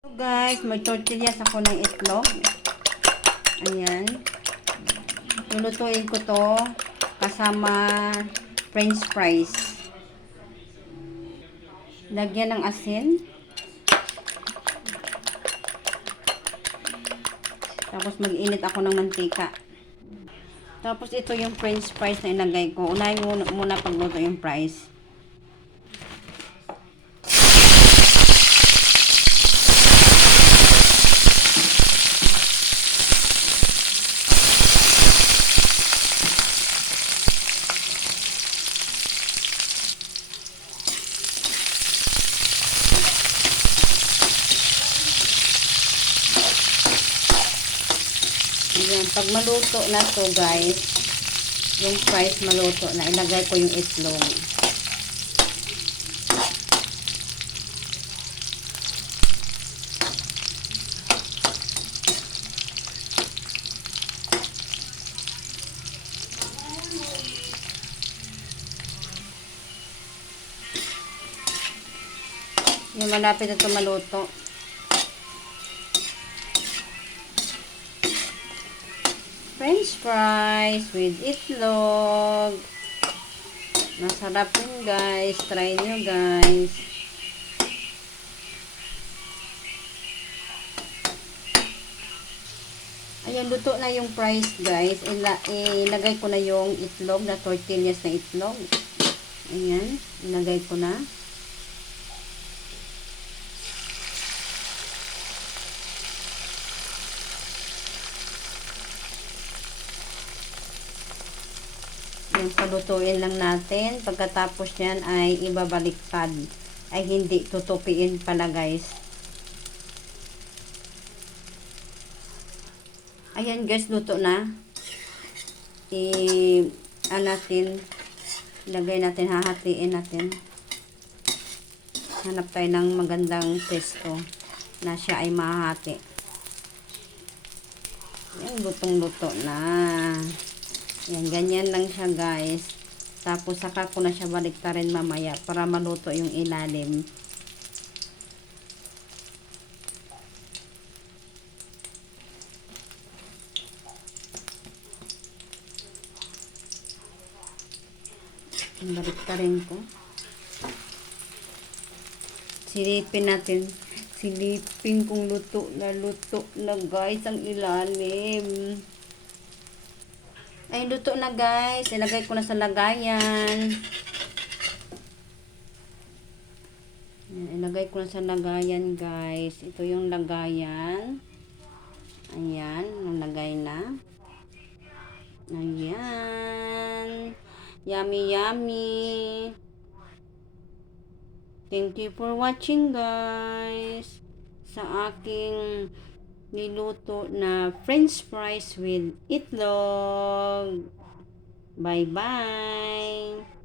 So guys, may tortillas ako ng itlog. Ayan. Lulutuin ko to kasama french fries. Lagyan ng asin. Tapos mag-init ako ng mantika. Tapos ito yung french fries na ilagay ko. Unahin muna pagluto yung fries. Ayan, pag maluto na to guys, yung fries maluto na, ilagay ko yung itlog. Yung malapit na ito maluto. French fries with itlog. Masarap yun guys. Try nyo guys. Ayan, luto na yung fries guys. Ilagay ko na yung itlog na tortillas na itlog. Ayan, ilagay ko na. Yan, palutuin lang natin. Pagkatapos yan ay ibabaliktad. Ay hindi tutupiin pala guys. Ayan guys, luto na. Ilagay natin, hahatiin natin. Hanap tayo ng magandang pesto na siya ay mahahati. Yan, lutong-luto na. Yan, ganyan lang siya guys. Tapos saka ko na siya baliktarin mamaya para maluto yung ilalim. Baliktarin ko. Silipin natin. Silipin kung luto na guys ang ilalim. Ay, luto na guys. Ilagay ko na sa lagayan. Ilagay ko na sa lagayan guys. Ito yung lagayan. Ayan, nalagay na. Ayan. Yummy, yummy. Thank you for watching guys. Sa aking niluto na french fries with itlog. Bye-bye.